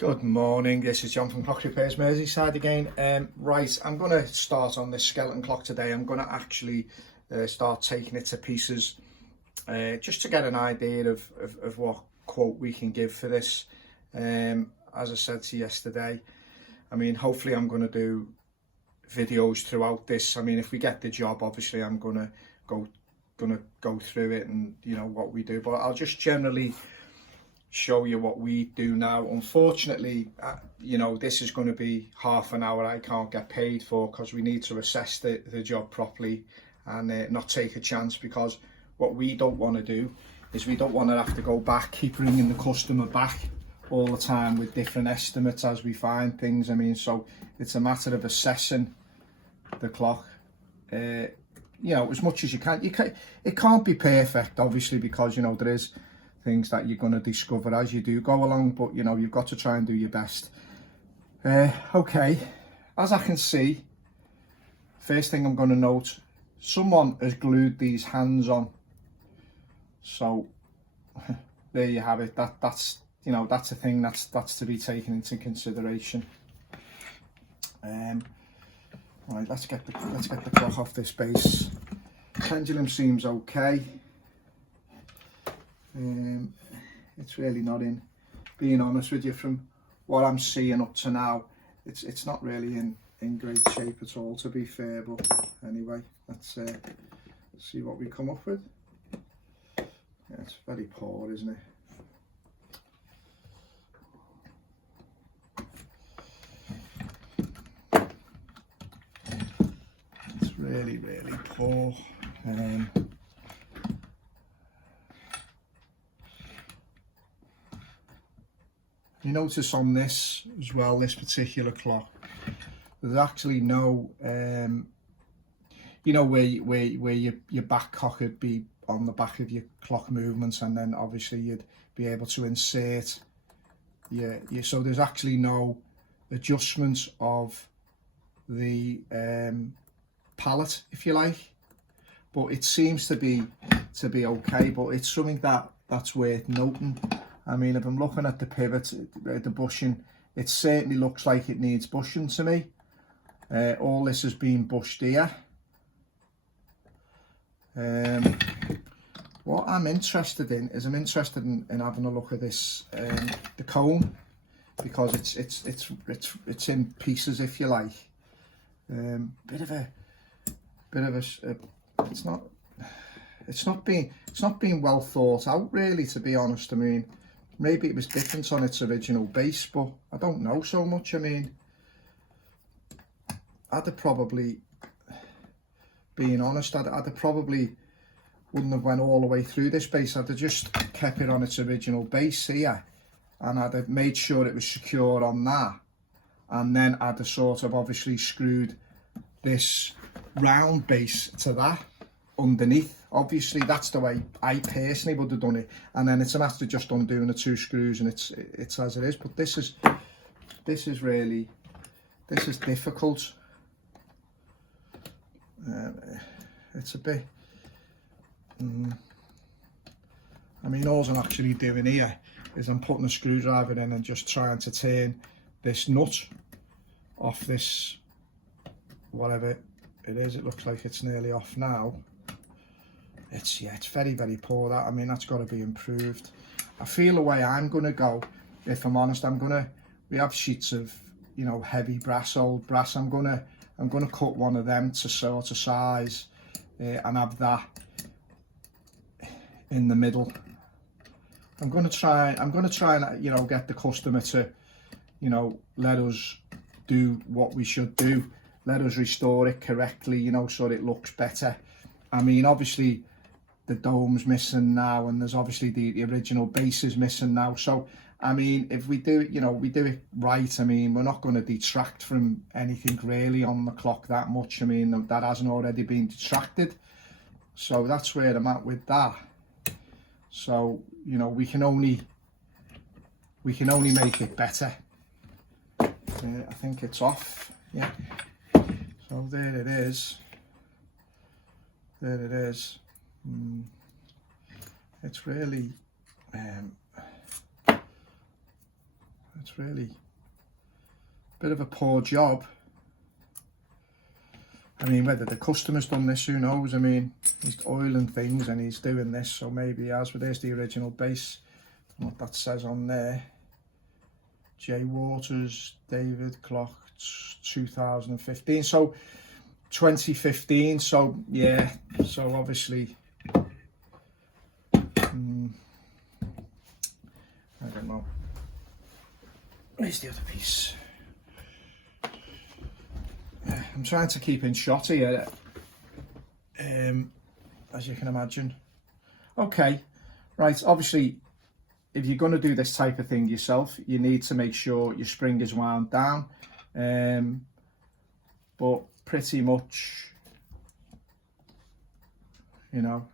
Good morning, this is John from Clock Repairs Merseyside again. Right, I'm going to start on this skeleton clock today. I'm going to actually start taking it to pieces just to get an idea of what quote we can give for this. As I said to you yesterday, I mean, hopefully I'm going to do videos throughout this. I mean, if we get the job, obviously I'm going to go through it and, you know, what we do. But I'll just generally show you what we do now. Unfortunately, you know, this is going to be half an hour I can't get paid for, because we need to assess the job properly and not take a chance, because what we don't want to do is we don't want to have to go back, keep bringing the customer back all the time with different estimates as we find things. I mean, so it's a matter of assessing the clock, you know, as much as you can. It can't be perfect, obviously, because, you know, there is things that you're going to discover as you do go along, but you know, you've got to try and do your best. Okay, as I can see, first thing I'm going to note, someone has glued these hands on, so there you have it. That's you know, that's a thing that's to be taken into consideration. Right, let's get the clock off this base. Pendulum seems okay. It's really not in, being honest with you, from what I'm seeing up to now, it's not really in great shape at all, to be fair. But anyway, let's see what we come up with. Yeah, it's very poor, isn't it? It's really poor. You notice on this as well, this particular clock, there's actually no, you know, where your back cock would be on the back of your clock movements, and then obviously you'd be able to insert so there's actually no adjustments of the pallet, if you like, but it seems to be okay. But it's something that's worth noting. I mean, if I'm looking at the pivot, the bushing, it certainly looks like it needs bushing to me. All this has been bushed here. What I'm interested in is in having a look at this, the cone, because it's in pieces, if you like. Bit of a it's not being well thought out, really, to be honest. I mean, maybe it was different on its original base, but I don't know so much. I mean, I'd have probably, being honest, I'd have probably wouldn't have went all the way through this base. I'd have just kept it on its original base here, and I'd have made sure it was secure on that, and then I'd have sort of obviously screwed this round base to that underneath. Obviously that's the way I personally would have done it, and then it's a matter of just undoing the two screws, and it's as it is. But this is difficult. It's a bit I mean, all I'm actually doing here is I'm putting a screwdriver in and just trying to turn this nut off this, whatever it is. It looks like it's nearly off now. It's very poor, that. I mean, that's got to be improved. I feel the way I'm going to go, if I'm honest, we have sheets of, you know, heavy old brass. I'm gonna cut one of them to sort of size, and have that in the middle. I'm gonna try and, you know, get the customer to, you know, let us do what we should do, let us restore it correctly, you know, so it looks better. I mean, obviously the dome's missing now, and there's obviously the original base is missing now. So I mean, if we do it, you know, we do it right, I mean, we're not going to detract from anything really on the clock that much. I mean, that hasn't already been detracted, so that's where I'm at with that. So, you know, we can only make it better. I think it's off, yeah. So there it is. It's really It's really a bit of a poor job. I mean, whether the customer's done this, who knows? I mean, he's oiling things and he's doing this, so maybe he has. But there's the original base. I don't know what that says on there. J Waters, David, clock 2015. So 2015. So yeah. So obviously, I don't know. Where's the other piece? I'm trying to keep in shot here, as you can imagine. Okay, right, obviously, if you're going to do this type of thing yourself, you need to make sure your spring is wound down. But pretty much, you know,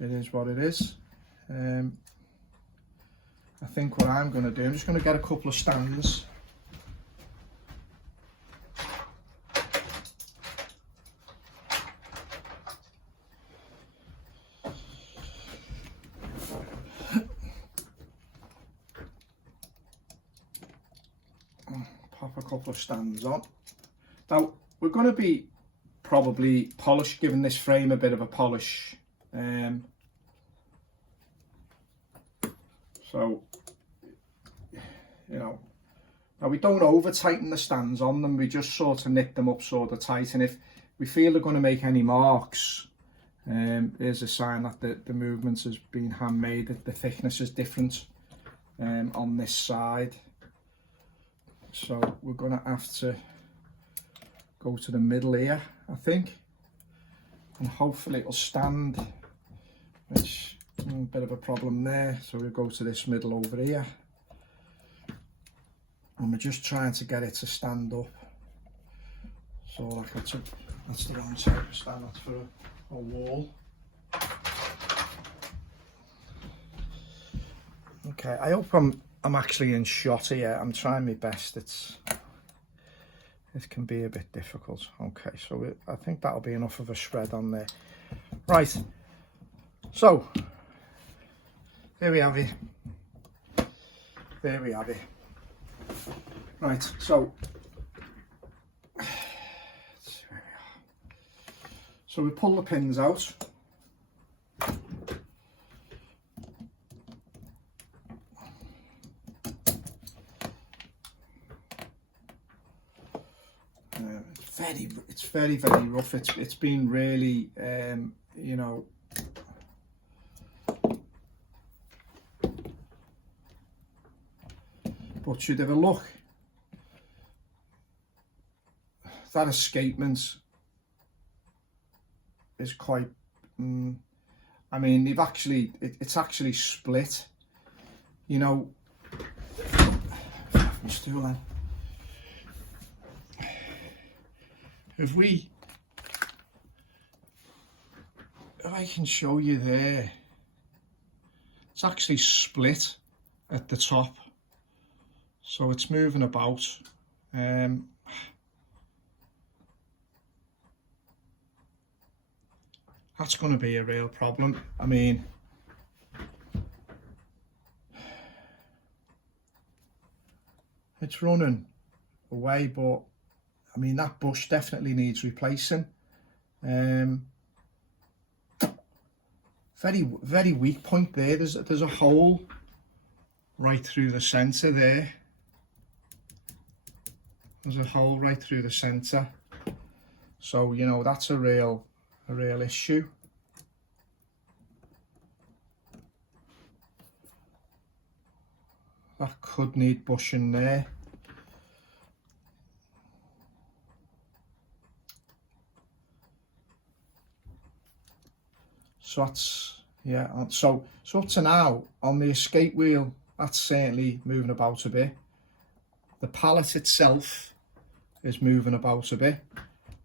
it is what it is. I think what I'm going to do, I'm just going to get a couple of stands. Pop a couple of stands on. Now we're going to be probably giving this frame a bit of a polish. So, you know, now we don't over tighten the stands on them, we just sort of knit them up sort of tight, and if we feel they're going to make any marks, here's a sign that the movement has been handmade, that the thickness is different on this side. So we're going to have to go to the middle here, I think, and hopefully it'll stand, which is a bit of a problem there. So we'll go to this middle over here, and we're just trying to get it to stand up. So like that's the wrong type of stand, that's for a wall. Okay, I hope I'm actually in shot here. I'm trying my best. It can be a bit difficult. Okay, so I think that'll be enough of a spread on there. Right, so there we have it. There we have it. Right, so we pull the pins out. It's very rough. It's been really, you know, but should have a look. That escapement is quite. I mean, they've actually it's actually split. You know, from stool then. If I can show you there, it's actually split at the top, so it's moving about. That's going to be a real problem. I mean, it's running away, but I mean, that bush definitely needs replacing. Very weak point there. There's a hole right through the centre there. There's a hole right through the centre. So, you know, that's a real issue. That could need bushing there. So that's, yeah, so up to now on the escape wheel, that's certainly moving about a bit. The pallet itself is moving about a bit,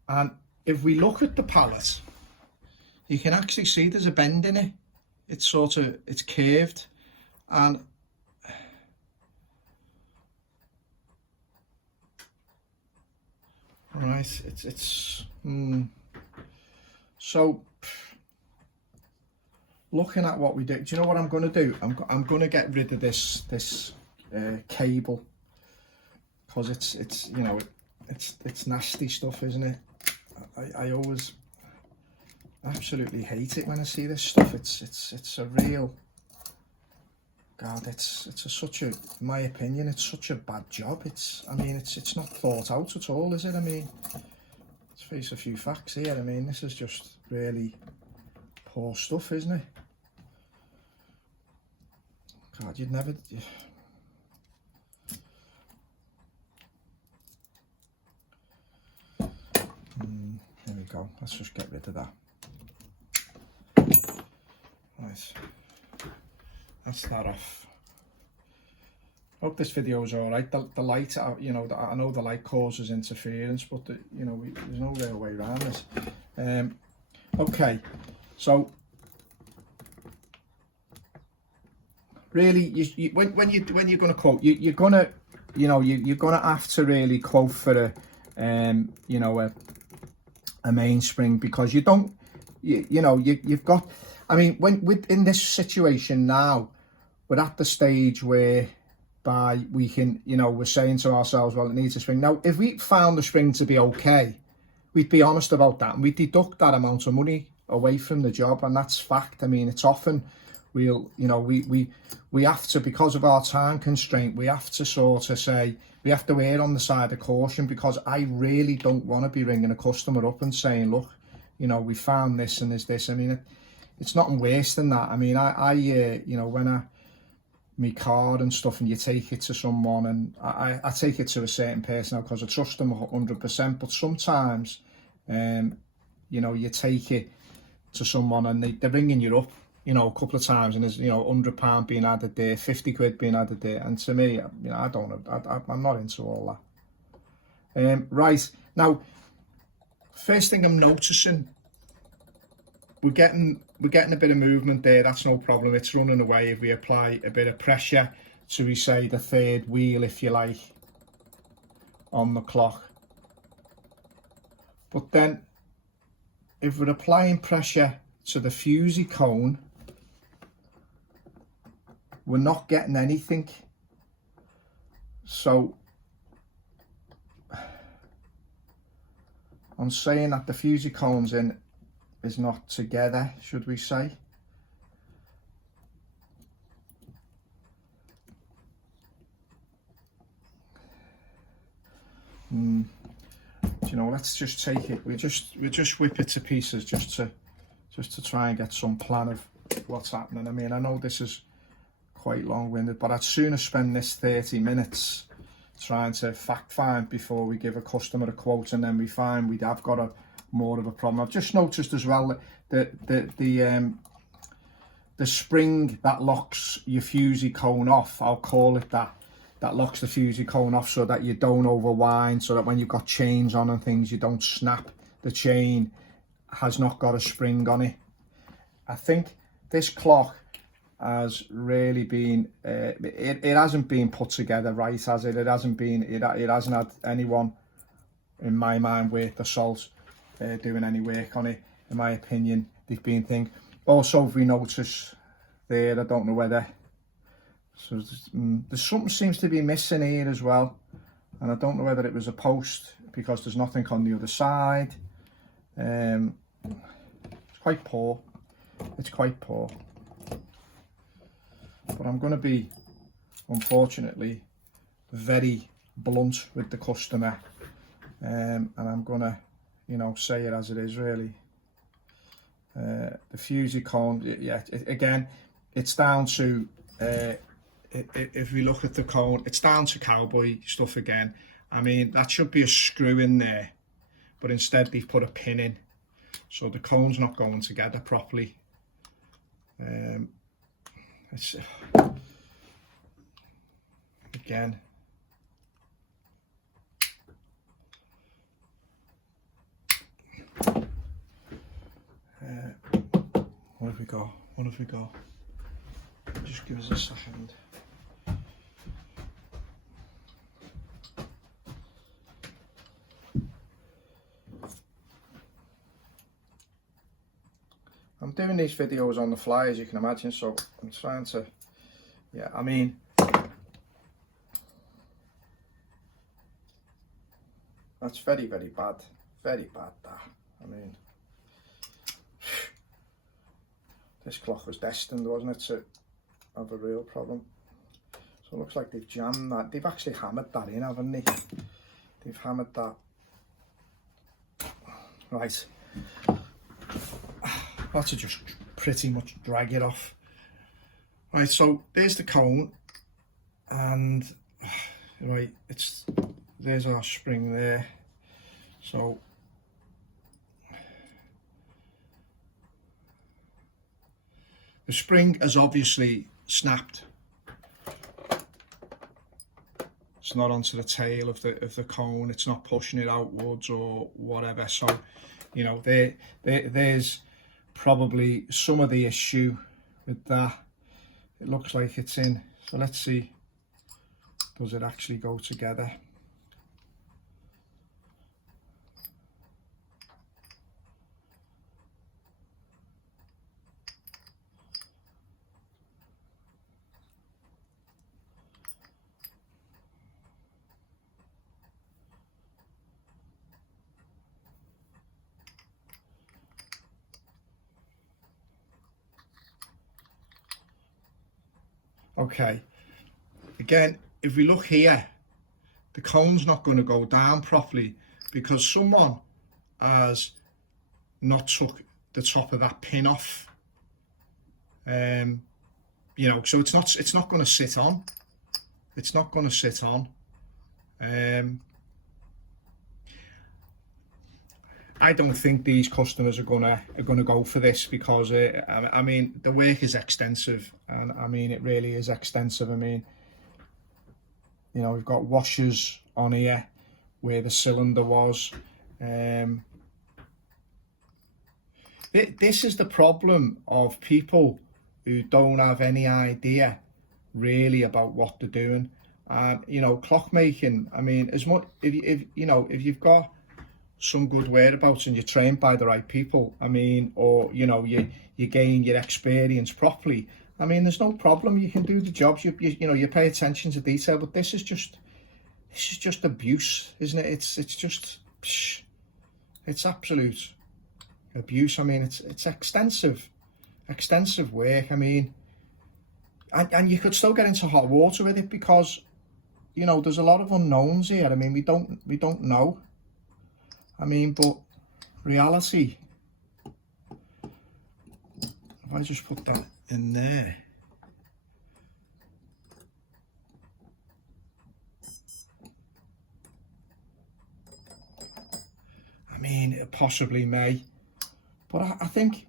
and if we look at the pallet, you can actually see there's a bend in it. It's curved, and right, so looking at what we do, do you know what I'm going to do? I'm going to get rid of this cable, because it's you know, it's nasty stuff, isn't it? I always absolutely hate it when I see this stuff. It's a real, God, it's such a, in my opinion, it's such a bad job. I mean, it's not thought out at all, is it? I mean, let's face a few facts here. I mean, this is just really poor stuff, isn't it? God, you'd never... There we go. Let's just get rid of that. Right. That's that off. Hope this video is all right. The light, you know, I know the light causes interference, but you know, there's no real way around this. Okay, so really, when you're going to quote, you're gonna, you know, you're gonna have to really quote for a, you know, a mainspring, because you don't, you know, you've got. I mean, when in this situation now, we're at the stage where we can, you know, we're saying to ourselves, well, it needs a spring. Now, if we found the spring to be okay, we'd be honest about that, and we'd deduct that amount of money away from the job, and that's fact. I mean, it's often we'll, you know, we have to, because of our time constraint, we have to sort of say, we have to err on the side of caution, because I really don't want to be ringing a customer up and saying, look, you know, we found this and there's this. I mean, it's nothing worse than that. I mean, you know, when my card and stuff, and you take it to someone, and I take it to a certain person now because I trust them 100%, but sometimes, you know, you take it to someone and they're ringing you up, you know, a couple of times, and there's, you know, £100 being added there, 50 quid being added there, and to me, you know, I'm not into all that. Right, now, first thing I'm noticing, we're getting a bit of movement there. That's no problem. It's running away if we apply a bit of pressure to, we say, the third wheel, if you like, on the clock. But then, if we're applying pressure to the fusee cone, we're not getting anything. So I'm saying that the fusee cone's is not together, should we say. Do you know, let's just take it, we just whip it to pieces, just to try and get some plan of what's happening. I mean, I know this is quite long-winded, but I'd sooner spend this 30 minutes trying to fact find before we give a customer a quote, and then we find we have got more of a problem. I've just noticed as well that the spring that locks your fusee cone off, I'll call it that locks the fusee cone off, so that you don't overwind, so that when you've got chains on and things, you don't snap the chain, has not got a spring on it. I think this clock has really been, it hasn't been put together right, has it? It hasn't had anyone, in my mind, worth the salt doing any work on it, in my opinion. They've been things. Also, if we notice there, I don't know whether, so there's something seems to be missing here as well, and I don't know whether it was a post, because there's nothing on the other side. It's quite poor. It's quite poor. But I'm going to be, unfortunately, very blunt with the customer, and I'm going to, you know, say it as it is, really. The fusee cone, yeah, again, it's down to, if we look at the cone, it's down to cowboy stuff again. I mean, that should be a screw in there, but instead they've put a pin in, so the cone's not going together properly. It's again, what have we got? What have we got? Just give us a second. I'm doing these videos on the fly, as you can imagine, so I'm trying to, yeah, I mean, That's very, very bad. Very bad, that. I mean, this clock was destined, wasn't it, to have a real problem. So it looks like they've jammed that. They've actually hammered that in, haven't they? They've hammered that. Right. That's to just pretty much drag it off. Right, so there's the cone, and right, there's our spring there. So the spring has obviously snapped. It's not onto the tail of the cone. It's not pushing it outwards or whatever. So, you know, there's probably some of the issue with that. It looks like it's in. So let's see, does it actually go together? Okay, again, if we look here, the cone's not going to go down properly because someone has not took the top of that pin off. You know, so it's not going to sit on. It's not going to sit on. I don't think these customers are gonna go for this because I mean, the work is extensive, and I mean, it really is extensive. I mean, you know, we've got washers on here where the cylinder was. This is the problem of people who don't have any idea really about what they're doing. You know, clockmaking, I mean, as much if you know, if you've got some good whereabouts and you're trained by the right people, I mean, or you know, you gain your experience properly, I mean, there's no problem. You can do the jobs. You know, you pay attention to detail. But this is just abuse, isn't it? It's absolute abuse. I mean, it's extensive work. I mean, and you could still get into hot water with it because, you know, there's a lot of unknowns here. I mean, we don't know. I mean, but reality, if I just put that in there, I mean, it possibly may, but I think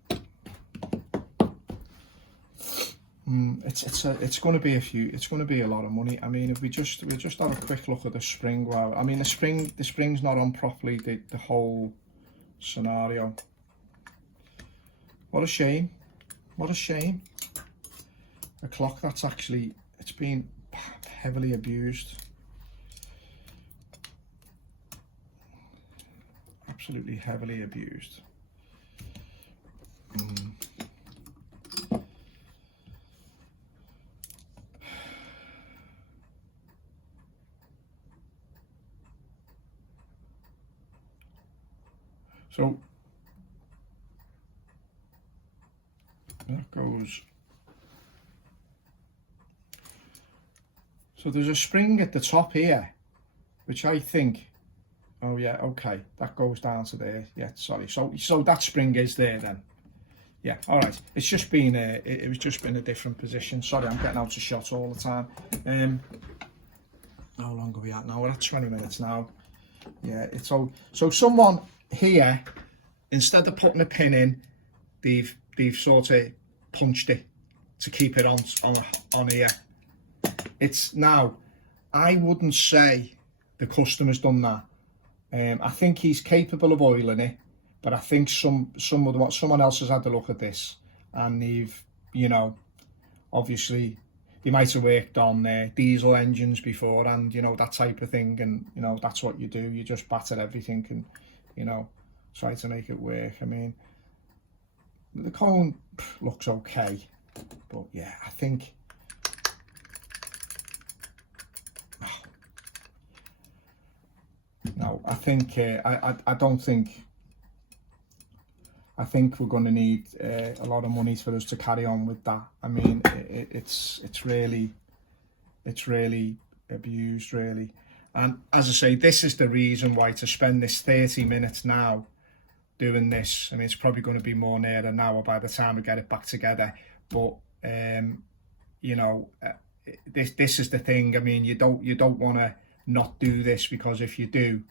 it's going to be it's going to be a lot of money. I mean, if we just have a quick look at the spring. Wow, I mean, the spring's not on properly. The whole scenario. What a shame. What a shame. A clock that's actually, it's been heavily abused. Absolutely heavily abused. So that goes. So there's a spring at the top here, which I think, oh yeah, okay, that goes down to there. Yeah, sorry. So that spring is there then. Yeah, all right. It's just been it was just been a different position. Sorry, I'm getting out of shot all the time. How long are we at now? We're at 20 minutes now. Yeah, it's all. So someone here, instead of putting a pin in, they've sort of punched it to keep it on here. It's now, I wouldn't say the customer's done that. I think he's capable of oiling it, but I think someone else has had a look at this, and they've, you know, obviously they might have worked on diesel engines before, and you know, that type of thing, and you know, that's what you do. You just batter everything and, you know, try to make it work. I mean, the cone looks okay, but yeah, I think know, I think I don't think. I think we're going to need a lot of money for us to carry on with that. I mean, it's really abused, really. And as I say, this is the reason why to spend this 30 minutes now doing this. I mean, it's probably going to be more near an hour by the time we get it back together. But you know, this is the thing. I mean, you don't want to not do this, because if you do,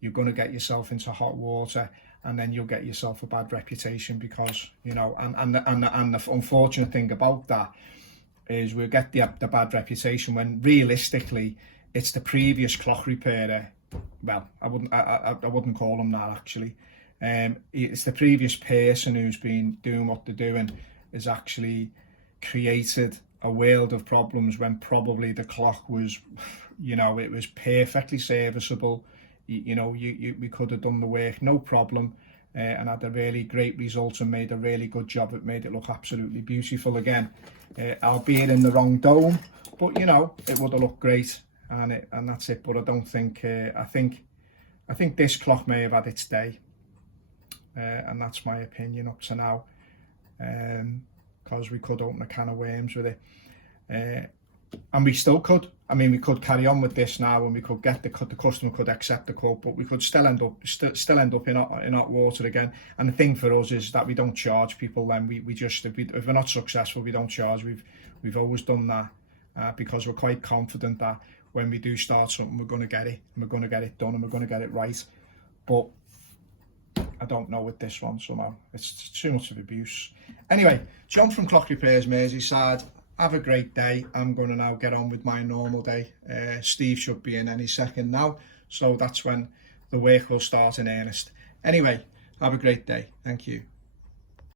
you're going to get yourself into hot water, and then you'll get yourself a bad reputation, because, you know, and the unfortunate thing about that is we'll get the bad reputation when realistically it's the previous clock repairer. Well, I wouldn't call them that, actually. It's the previous person who's been doing what they're doing has actually created a world of problems, when probably the clock was, you know, it was perfectly serviceable. You know, we could have done the work no problem, and had a really great result and made a really good job. It made it look absolutely beautiful again, albeit in the wrong dome, but you know, it would have looked great, and that's it. But I don't think I think this clock may have had its day, and that's my opinion up to now, because we could open a can of worms with it. And we still could. I mean, we could carry on with this now, and we could get the customer could accept the quote, but we could still end up in hot water again. And the thing for us is that we don't charge people. Then we just, if we're not successful, we don't charge. We've always done that, because we're quite confident that when we do start something, we're going to get it, and we're going to get it done, and we're going to get it right. But I don't know with this one somehow. It's too much of abuse. Anyway, John from Clock Repairs Merseyside. Have a great day. I'm going to now get on with my normal day. Steve should be in any second now, so that's when the work will start in earnest. Anyway, have a great day. Thank you.